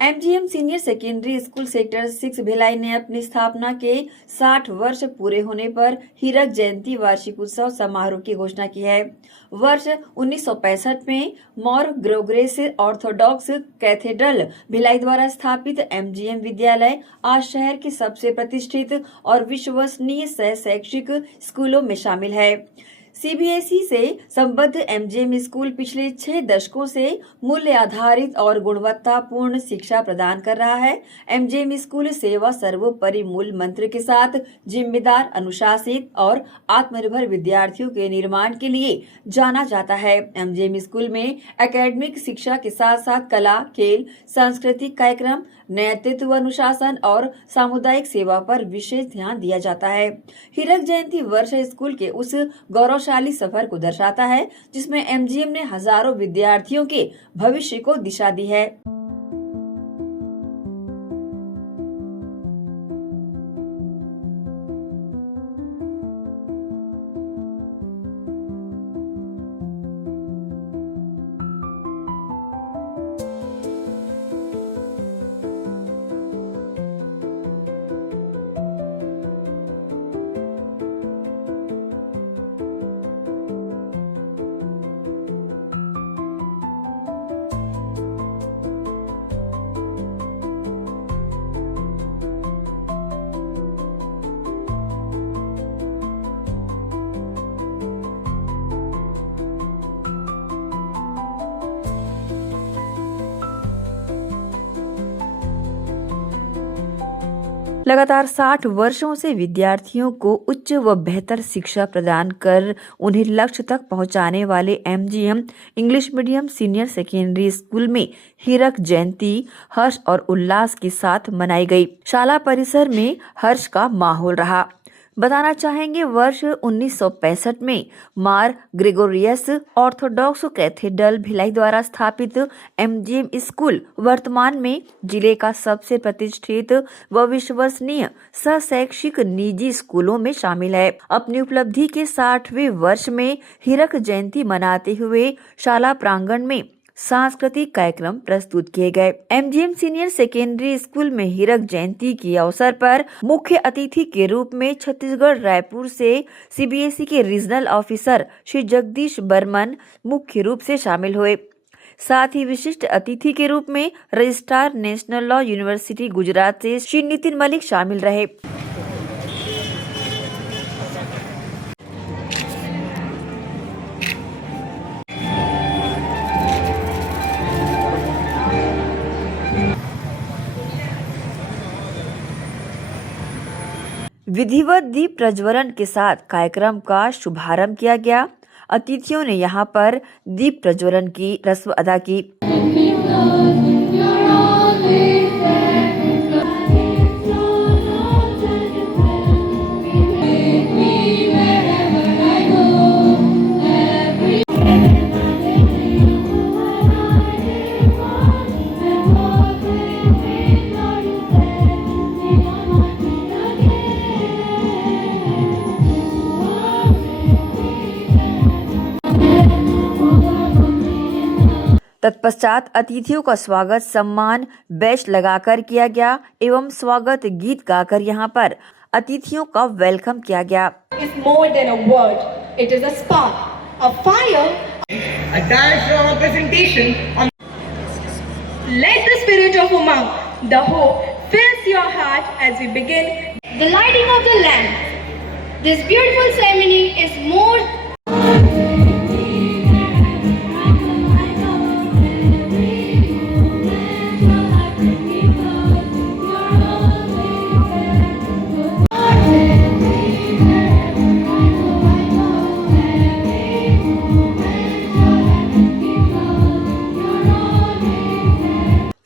MGM senior secondary school sector 6 भिलाई ने अपनी स्थापना के 60 वर्ष पूरे होने पर हीरक जयंती वार्षिक उत्सव समारोह की घोषणा की है। वर्ष 1965 में मॉर ग्रेगोरियस ऑर्थोडॉक्स कैथेड्रल भिलाई द्वारा स्थापित एमजीएम विद्यालय आज शहर के सबसे प्रतिष्ठित और विश्वसनीय सह शैक्षिक स्कूलों में शामिल है। सीबीएसई से संबद्ध एमजीएम स्कूल पिछले 6 दशकों से मूल्य आधारित और गुणवत्तापूर्ण शिक्षा प्रदान कर रहा है। एमजीएम स्कूल सेवा सर्वोपरि मूल मंत्र के साथ जिम्मेदार, अनुशासित और आत्मनिर्भर विद्यार्थियों के निर्माण के लिए जाना जाता है। एमजीएम स्कूल में एकेडमिक शिक्षा के साथ साथ कला, खेल, सांस्कृतिक कार्यक्रम, नेतृत्व, अनुशासन और सामुदायिक सेवा पर विशेष ध्यान दिया जाता है। हीरक जयंती वर्ष स्कूल के उस गौरवशाली सफर को दर्शाता है जिसमें एमजीएम ने हजारों विद्यार्थियों के भविष्य को दिशा दी है। लगातार 60 वर्षों से विद्यार्थियों को उच्च व बेहतर शिक्षा प्रदान कर उन्हें लक्ष्य तक पहुंचाने वाले MGM English medium senior secondary school में हीरक जयंती हर्ष और उल्लास के साथ मनाई गई। शाला परिसर में हर्ष का माहौल रहा। बताना चाहेंगे, वर्ष 1965 में मार ग्रेगोरियस ऑर्थोडॉक्स कैथेड्रल भिलाई द्वारा स्थापित एमजीएम स्कूल वर्तमान में जिले का सबसे प्रतिष्ठित व विश्वसनीय सहशैक्षिक निजी स्कूलों में शामिल है। अपनी उपलब्धि के 60वें वर्ष में हीरक जयंती मनाते हुए शाला प्रांगण में सांस्कृतिक कार्यक्रम प्रस्तुत किए गए। एमजीएम सीनियर सेकेंडरी स्कूल में हीरक जयंती के अवसर पर मुख्य अतिथि के रूप में छत्तीसगढ़ रायपुर से सीबीएसई के रीजनल ऑफिसर श्री जगदीश बर्मन मुख्य रूप से शामिल हुए। साथ ही विशिष्ट अतिथि के रूप में registrar national law university Gujarat से श्री नितिन मलिक शामिल रहे। विधिवत दीप प्रज्वलन के साथ कार्यक्रम का शुभारंभ किया गया। अतिथियों ने यहां पर दीप प्रज्वलन की रस्म अदा की। तत्पश्चात अतिथियों का स्वागत सम्मान बैच लगाकर किया गया एवं स्वागत गीत गाकर यहां पर अतिथियों का वेलकम किया गया। It's more than a word. It is a spark, a fire, a dash of a presentation on. Let the spirit of umang, the hope, fills your heart as we begin the lighting of the lamp. This beautiful ceremony is more.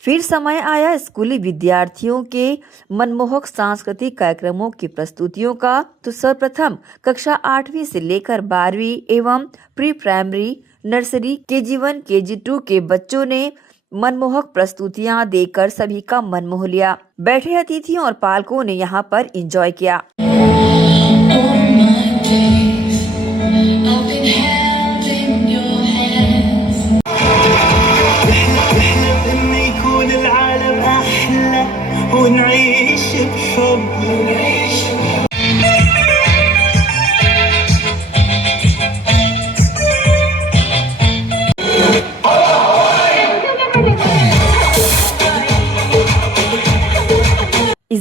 फिर समय आया स्कूली विद्यार्थियों के मनमोहक सांस्कृतिक कार्यक्रमों की प्रस्तुतियों का। तो सर्वप्रथम कक्षा 8वीं से लेकर 12वीं एवं pre primary, nursery, KG1, KG2 के बच्चों ने मनमोहक प्रस्तुतियां देकर सभी का मन मोह लिया। बैठे अतिथियों और पालकों ने यहां पर एंजॉय किया।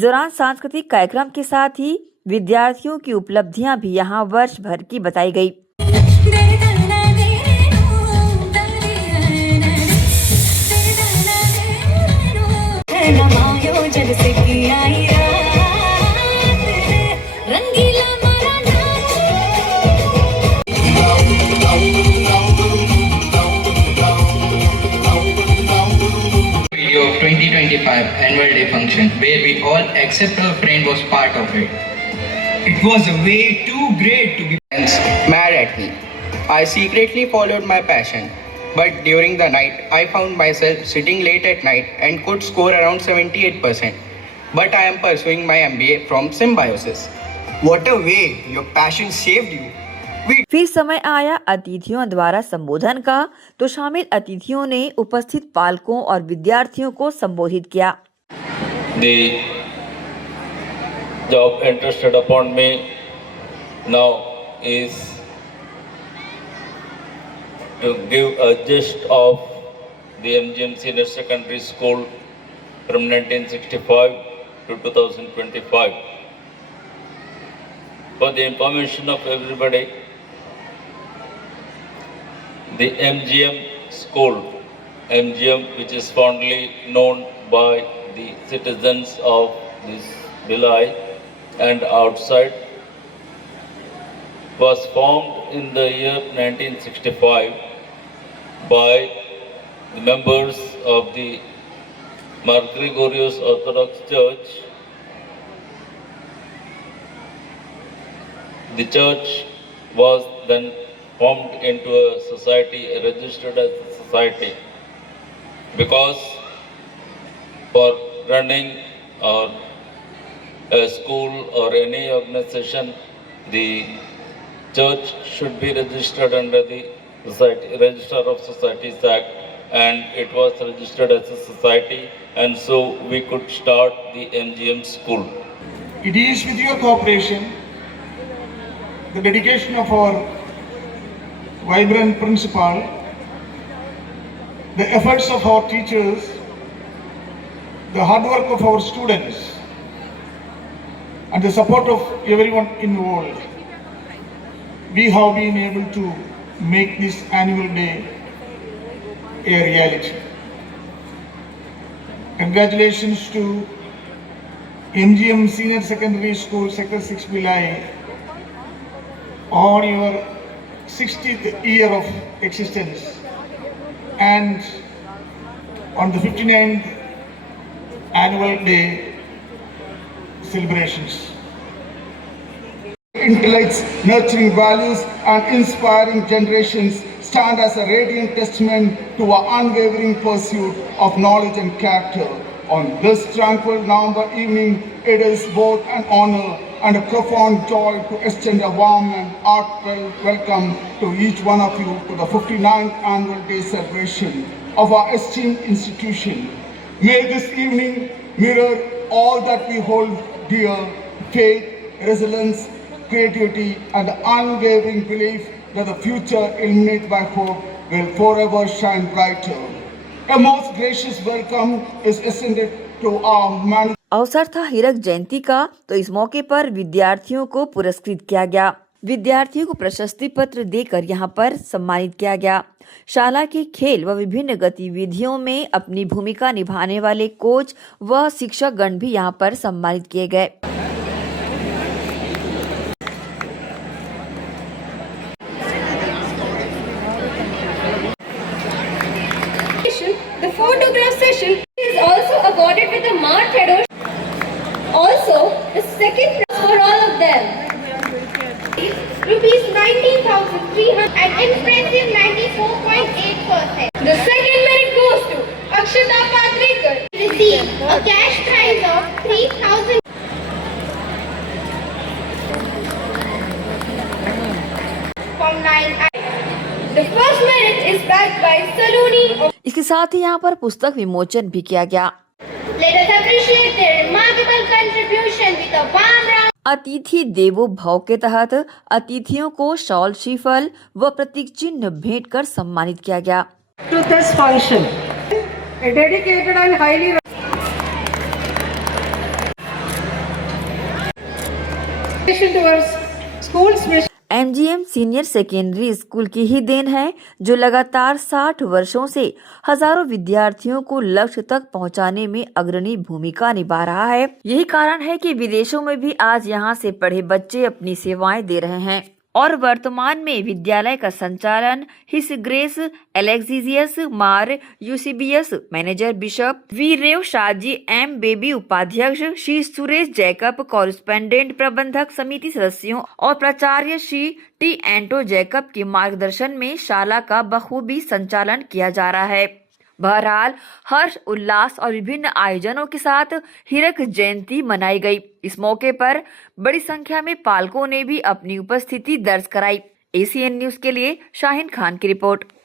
इस दौरान सांस्कृतिक कार्यक्रम के साथ ही विद्यार्थियों की उपलब्धियां भी यहां वर्ष भर की बताई गई। Video of 2025 annual day function where we all except our friend was part of it. It was a way too great to be friends mad at me. I secretly followed my passion, but during the night I found myself sitting late at night and could score around 78%. But I am pursuing my MBA from Symbiosis. What a way your passion saved you. फिर समय आया अतिथियों द्वारा संबोधन का, तो शामिल अतिथियों ने उपस्थित पालकों और विद्यार्थियों को संबोधित किया। The job entrusted upon me now is to give a gist of the MGM Senior Secondary School from 1965 to 2025. For the information of everybody, the MGM school, MGM, which is fondly known by the citizens of this Bhilai and outside, was formed in the year 1965 by the members of the Mar Gregorios Orthodox Church. The church was then formed into a society, registered as a society, because for running or a school or any organization, the church should be registered under the Society, Register of Societies Act, and it was registered as a society, and so we could start the MGM school. It is with your cooperation, the dedication of our vibrant principal, the efforts of our teachers, the hard work of our students, and the support of everyone involved, we have been able to make this annual day a reality. Congratulations to MGM Senior Secondary School, Sector 6 Bhilai, on your 60th year of existence and on the 59th annual day celebrations. Intellects, nurturing values and inspiring generations stand as a radiant testament to our unwavering pursuit of knowledge and character. On this tranquil November evening, it is both an honor and a profound joy to extend a warm and heartfelt welcome to each one of you to the 59th annual day celebration of our esteemed institution. May this evening mirror all that we hold dear: faith, resilience, creativity, and the unwavering belief that the future illuminated by hope will forever shine brighter. A most gracious welcome is extended to our humanity. अवसर था हीरक जयंती का, तो इस मौके पर विद्यार्थियों को पुरस्कृत किया गया। विद्यार्थियों को प्रशस्ति पत्र देकर यहां पर सम्मानित किया गया। शाला के खेल व विभिन्न गतिविधियों में अपनी भूमिका निभाने वाले कोच व शिक्षक गण भी यहां पर सम्मानित किए गए। The photograph session is also awarded with the Mar Theodore. Also, the second prize for all of them is rupees 19,300 and impressive 94.8%. The second merit goes to Akshata Padrekar. Received a cash prize of 3,000 from 9. The first merit is backed by Saloni of. इसके साथ ही यहाँ पर पुस्तक विमोचन भी किया गया। Let us appreciate their remarkable contribution with a warm round. अतिथि देवो भव के तहत अतिथियों को शॉल, श्रीफल व प्रतीक चिन्ह भेंट कर सम्मानित किया गया। To this function, a dedicated and highly to our school's mission. MGM senior secondary school की ही देन है जो लगातार 60 वर्षों से हजारों विद्यार्थियों को लक्ष्य तक पहुंचाने में अग्रणी भूमिका निभा रहा है। यही कारण है कि विदेशों में भी आज यहां से पढ़े बच्चे अपनी सेवाएं दे रहे हैं और वर्तमान में विद्यालय का संचालन हिस grace Alexios Mar UCBS manager bishop V rev Shahji M Baby उपाध्यक्ष श्री सुरेश जैकब कॉरेस्पेंडेंट प्रबंधक समिति सदस्यों और प्राचार्य श्री टी एंटो जैकब के मार्गदर्शन में शाला का बखूबी संचालन किया जा रहा है। बहरहाल हर्ष उल्लास और विभिन्न आयोजनों के साथ हीरक जयंती मनाई गई। इस मौके पर बड़ी संख्या में पालकों ने भी अपनी उपस्थिति दर्ज कराई। एसीएन न्यूज के लिए शाहीन खान की रिपोर्ट।